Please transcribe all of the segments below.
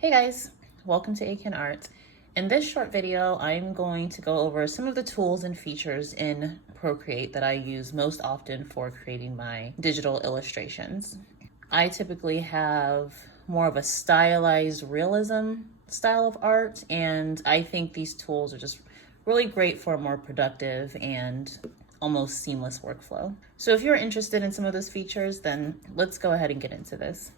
Hey guys, welcome to Akin Art. In this short video, I'm going to go over some of the tools and features in Procreate that I use most often for creating my digital illustrations. I typically have more of a stylized realism style of art, and I think these tools are just really great for a more productive and almost seamless workflow. So if you're interested in some of those features, then let's go ahead and get into this.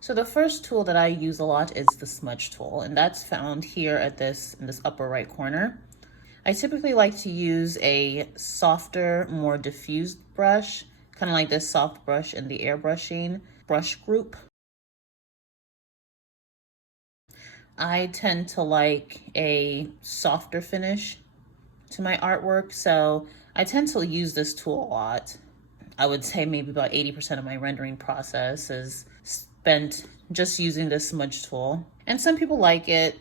So the first tool that I use a lot is the Smudge Tool, and that's found here at in this upper right corner. I typically like to use a softer, more diffused brush, kind of like this soft brush in the airbrushing brush group. I tend to like a softer finish to my artwork, so I tend to use this tool a lot. I would say maybe about 80% of my rendering process is spent just using this smudge tool. And some people like it,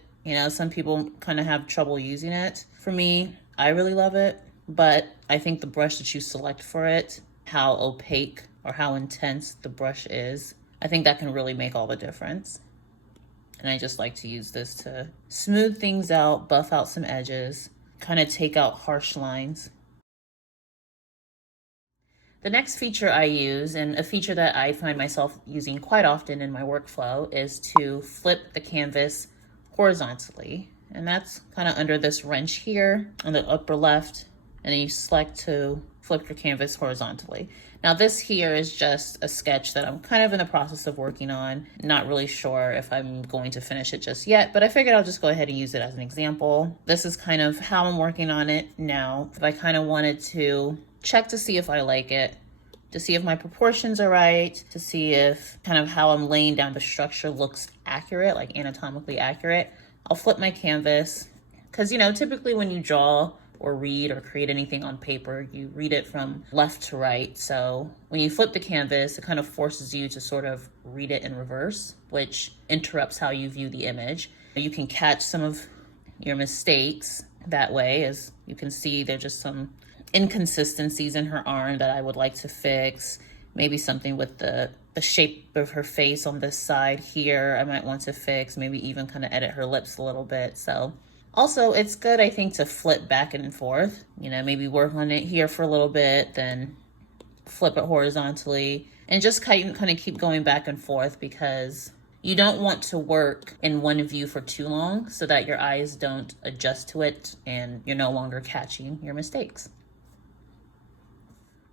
some people kind of have trouble using it. For me, I really love it, but I think the brush that you select for it, how opaque or how intense the brush is, I think that can really make all the difference. And I just like to use this to smooth things out, buff out some edges, kind of take out harsh lines. The next feature I use, and a feature that I find myself using quite often in my workflow, is to flip the canvas horizontally. And that's kind of under this wrench here on the upper left. And then you select to flip your canvas horizontally. Now this here is just a sketch that I'm kind of in the process of working on. Not really sure if I'm going to finish it just yet, but I figured I'll just go ahead and use it as an example. This is kind of how I'm working on it now. If I kind of wanted to check to see if I like it, to see if my proportions are right, to see if kind of how I'm laying down the structure looks accurate, like anatomically accurate, I'll flip my canvas. Because, typically when you draw or read or create anything on paper, you read it from left to right. So when you flip the canvas, it kind of forces you to sort of read it in reverse, which interrupts how you view the image. You can catch some of your mistakes that way. As you can see, there's just some inconsistencies in her arm that I would like to fix. Maybe something with the shape of her face on this side here I might want to fix, maybe even kind of edit her lips a little bit. So also, it's good, I think, to flip back and forth, maybe work on it here for a little bit, then flip it horizontally, and just kind of keep going back and forth, because you don't want to work in one view for too long so that your eyes don't adjust to it and you're no longer catching your mistakes.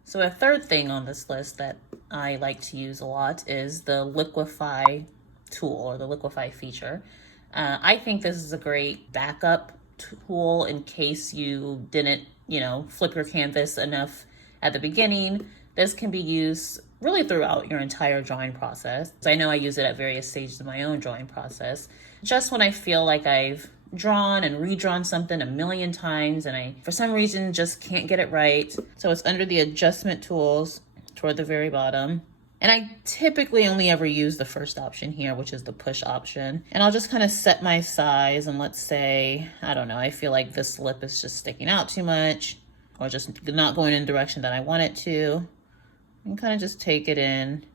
So a third thing on this list that I like to use a lot is the Liquify tool, or the Liquify feature. I think this is a great backup tool in case you didn't, flip your canvas enough at the beginning. This can be used really throughout your entire drawing process. I know I use it at various stages of my own drawing process. Just when I feel like I've drawn and redrawn something a million times and I, for some reason, just can't get it right. So it's under the adjustment tools toward the very bottom. And I typically only ever use the first option here, which is the push option. And I'll just kind of set my size, and let's say, I don't know, I feel like this lip is just sticking out too much, or just not going in the direction that I want it to. And kind of just take it in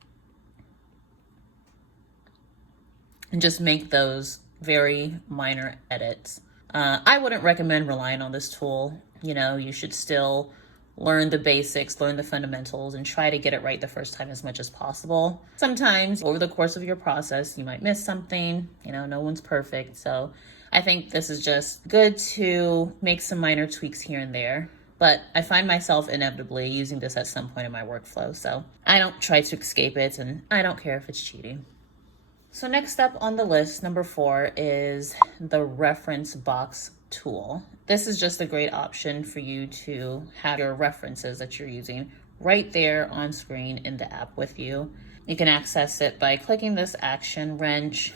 and just make those very minor edits. I wouldn't recommend relying on this tool. You should still learn the basics, learn the fundamentals, and try to get it right the first time as much as possible. Sometimes over the course of your process, you might miss something. No one's perfect. So I think this is just good to make some minor tweaks here and there. But I find myself inevitably using this at some point in my workflow. So I don't try to escape it, and I don't care if it's cheating. So next up on the list, number 4, is the reference box tool. This is just a great option for you to have your references that you're using right there on screen in the app with you. You can access it by clicking this action wrench,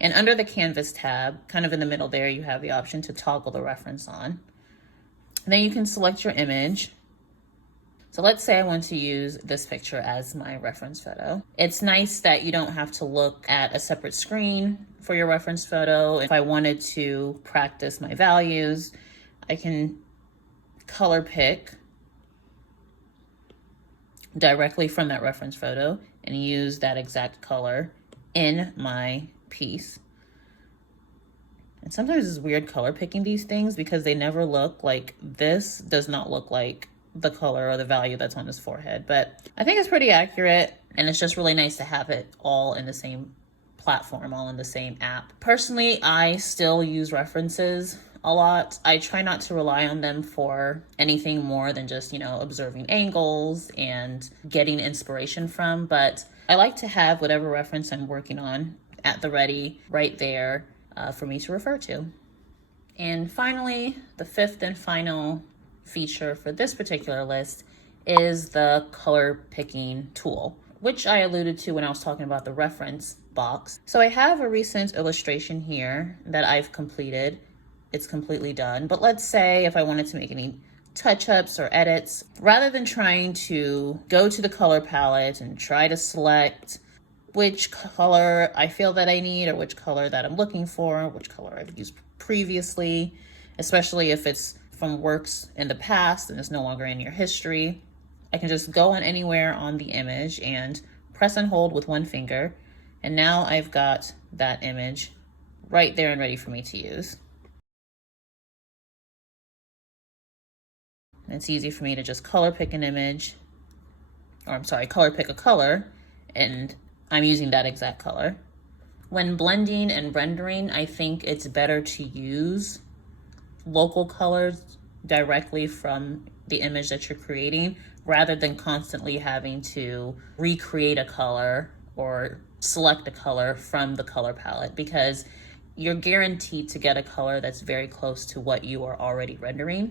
and under the canvas tab, kind of in the middle there, you have the option to toggle the reference on. And then you can select your image. So let's say I want to use this picture as my reference photo. It's nice that you don't have to look at a separate screen for your reference photo. If I wanted to practice my values, I can color pick directly from that reference photo and use that exact color in my piece. And sometimes it's weird color picking these things because they never look like, this does not look like the color or the value that's on his forehead. But I think it's pretty accurate, and it's just really nice to have it all in the same platform, all in the same app. Personally, I still use references a lot. I try not to rely on them for anything more than just, you know, observing angles and getting inspiration from, but I like to have whatever reference I'm working on at the ready right there for me to refer to. And finally, the fifth and final feature for this particular list is the color picking tool, which I alluded to when I was talking about the reference box. So I have a recent illustration here that I've completed. It's completely done. But let's say if I wanted to make any touch-ups or edits, rather than trying to go to the color palette and try to select which color I feel that I need, or which color that I'm looking for, which color I've used previously, especially if it's from works in the past and it's no longer in your history, I can just go on anywhere on the image and press and hold with one finger. And now I've got that image right there and ready for me to use. And it's easy for me to just color pick an image, or I'm sorry, color pick a color, and I'm using that exact color. When blending and rendering, I think it's better to use local colors directly from the image that you're creating, rather than constantly having to recreate a color or select a color from the color palette, because you're guaranteed to get a color that's very close to what you are already rendering.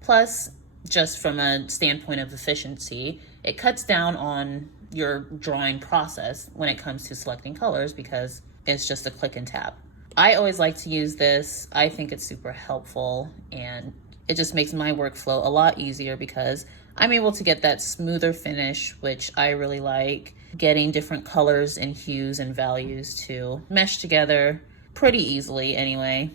Plus, just from a standpoint of efficiency, it cuts down on your drawing process when it comes to selecting colors, because it's just a click and tap. I always like to use this. I think it's super helpful, and it just makes my workflow a lot easier because I'm able to get that smoother finish, which I really like, getting different colors and hues and values to mesh together pretty easily anyway.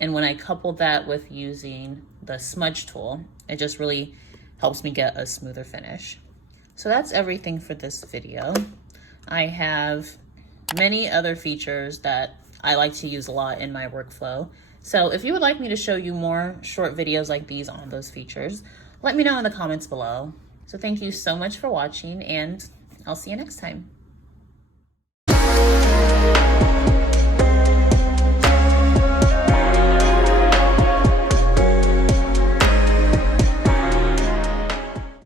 And when I couple that with using the smudge tool, it just really helps me get a smoother finish. So that's everything for this video. I have many other features that I like to use a lot in my workflow. So if you would like me to show you more short videos like these on those features, let me know in the comments below. So thank you so much for watching, and I'll see you next time.